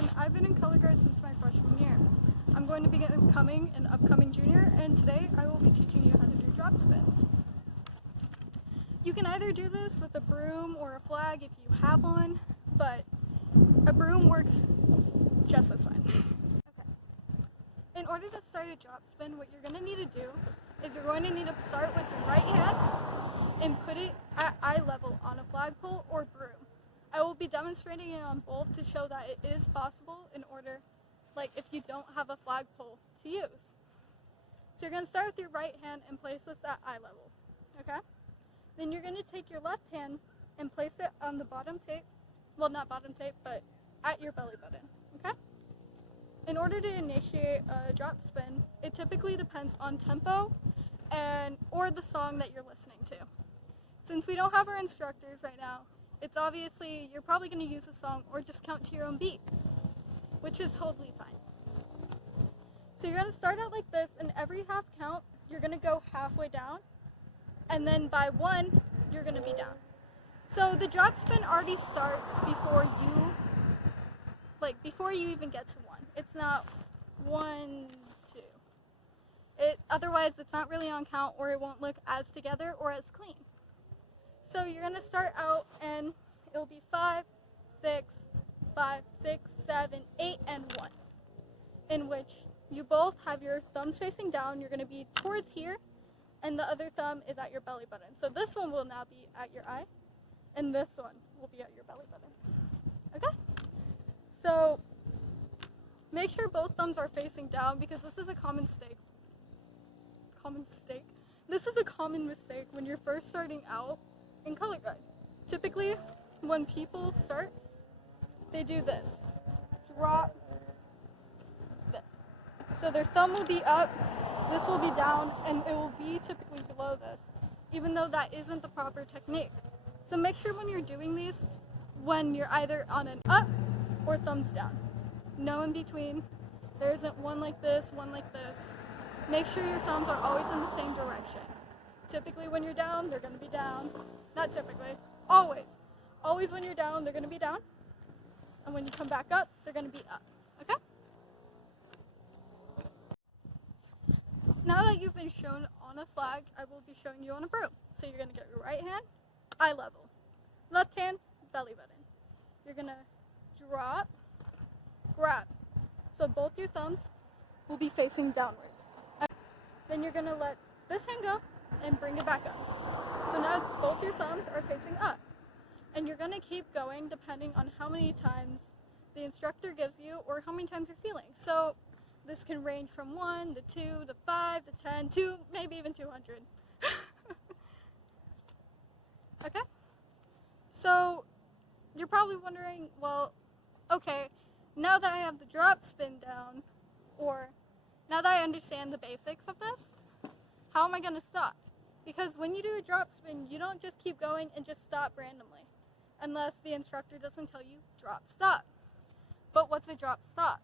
and I've been in Colorguard since my freshman year. I'm going to be becoming an upcoming junior, and today I will be teaching you how to do drop spins. You can either do this with a broom or a flag if you have one, but a broom works just as fine. Okay. In order to start a drop spin, what you're going to need to do is you're going to need to start with your right hand and put it at eye level on a flagpole or broom. I will be demonstrating it on both to show that it is possible in order, like if you don't have a flagpole to use. So you're going to start with your right hand and place this at eye level, okay? Then you're going to take your left hand and place it on the bottom tape, well not bottom tape, but at your belly button, okay? In order to initiate a drop spin, it typically depends on tempo or the song that you're listening to. Since we don't have our instructors right now, it's obviously, you're probably going to use a song or just count to your own beat, which is totally fine. So you're going to start out like this, and every half count, you're going to go halfway down, and then by one, you're going to be down. So the drop spin already starts before you even get to one. It's not 1, 2. Otherwise, it's not really on count, or it won't look as together or as clean. So you're going to start out and it'll be 5, 6, 7, 8, and 1. In which you both have your thumbs facing down. You're going to be towards here, and the other thumb is at your belly button. So this one will now be at your eye, and this one will be at your belly button. Okay? So make sure both thumbs are facing down, because this is a common mistake. This is a common mistake when you're first starting out in Colorguard. Typically, when people start, they do this. Drop this. So their thumb will be up, this will be down, and it will be typically below this, even though that isn't the proper technique. So make sure when you're doing these, when you're either on an up or thumbs down. No in between. There isn't one like this, one like this. Make sure your thumbs are always in the same direction. Typically when you're down, they're going to be down. Not typically, always. Always when you're down, they're going to be down. And when you come back up, they're going to be up. Okay? Now that you've been shown on a flag, I will be showing you on a broom. So you're going to get your right hand, eye level. Left hand, belly button. You're going to drop, grab. So both your thumbs will be facing downwards. Then you're going to let this hand go and bring it back up. So now both your thumbs are facing up. And you're going to keep going depending on how many times the instructor gives you or how many times you're feeling. So this can range from 1 to 2 to 5 to 10 to maybe even 200. Okay? So you're probably wondering, well, okay, now that I have the drop spin down, or now that I understand the basics of this, how am I going to stop? Because when you do a drop spin, you don't just keep going and just stop randomly, unless the instructor doesn't tell you drop stop. But what's a drop stop?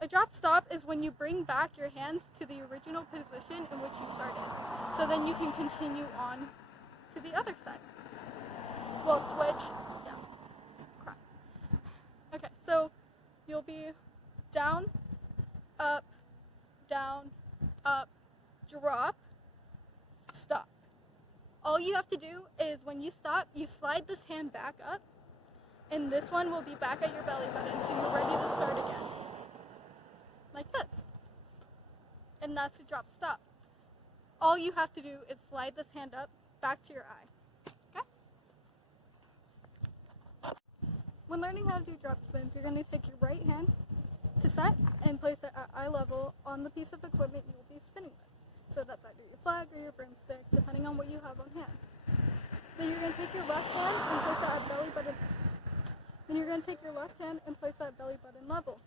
A drop stop is when you bring back your hands to the original position in which you started. So then you can continue on to the other side. Well, switch, yeah, crap. Okay, so you'll be down, up, drop, stop. All you have to do is when you stop, you slide this hand back up, and this one will be back at your belly button, so you're ready to start again. Like this. And that's a drop stop. All you have to do is slide this hand up, back to your eye. Okay? When learning how to do drop spins, you're going to take your right hand to set and place it at eye level on the piece of equipment you will be spinning with. So that's either your flag or your broomstick, depending on what you have on hand. Then you're going to take your left hand and place it at belly button. Then you're going to take your left hand and place that at belly button level.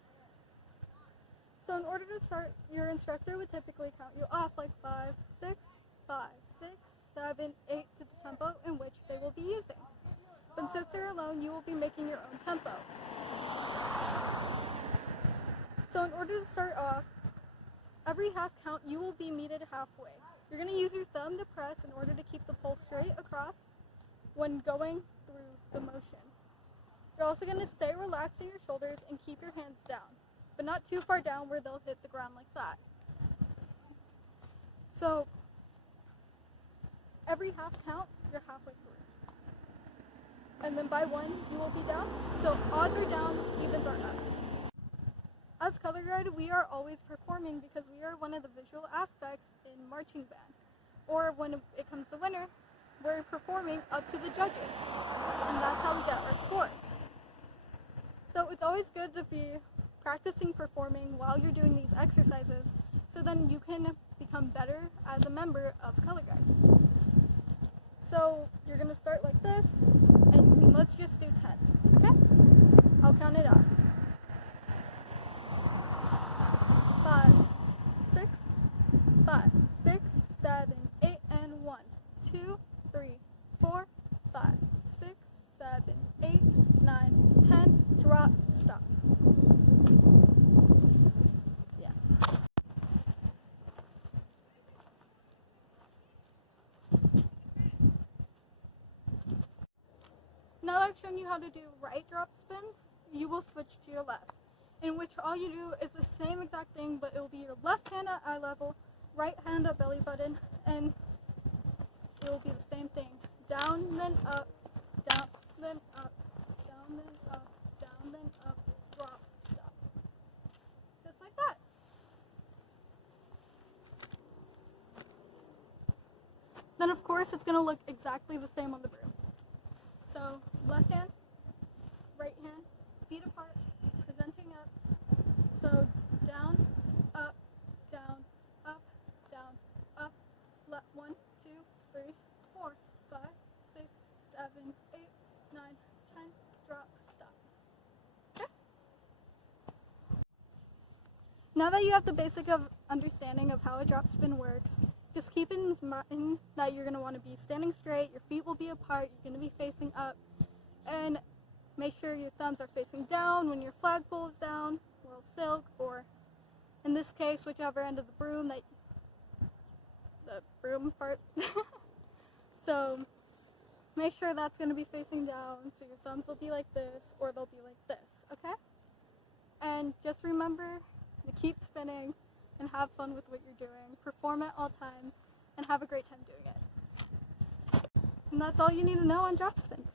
So in order to start, your instructor would typically count you off like 5, 6, 7, 8 to the tempo in which they will be using. But since they're alone, you will be making your own tempo. So in order to start off, every half count you will be meted halfway. You're going to use your thumb to press in order to keep the pole straight across when going through the motion. You're also going to stay relaxed in your shoulders and keep your hands down, but not too far down where they'll hit the ground like that. So every half count, you're halfway through. And then by one, you will be down. So odds are down, evens are up. As Colorguard, we are always performing because we are one of the visual aspects in marching band. Or when it comes to winter, we're performing up to the judges. And that's how we get our scores. So it's always good to be practicing performing while you're doing these exercises so then you can become better as a member of Colorguard. So you're going to start like this, and let's just do 10, okay? I'll count it up. 5, 6, 5, 6, 7, 8, and 1, 2, 3, 4, 5, 6, 7, 8, 9, 10, drop, stop. Yeah. Now that I've shown you how to do right drop spins, you will switch to your left, in which all you do is the same exact thing, but it will be your left hand at eye level, right hand at belly button, and it will be the same thing. Down, then up, down, then up, down, then up, down, then up, drop, stop. Just like that. Then of course it's going to look exactly the same on the broom. So left hand, right hand, feet apart, presenting up. So down, up, down, up, down, up, left, 1, 2, 3, 4, 5, 6, 7, 8, 9, 10, drop, stop. Okay? Now that you have the basic of understanding of how a drop spin works, just keep in mind that you're going to want to be standing straight, your feet will be apart, you're going to be facing up, and make sure your thumbs are facing down when your flagpole is down, or silk, or in this case, whichever end of the broom, the broom part. So make sure that's going to be facing down, so your thumbs will be like this, or they'll be like this, okay? And just remember to keep spinning and have fun with what you're doing. Perform at all times and have a great time doing it. And that's all you need to know on drop spins.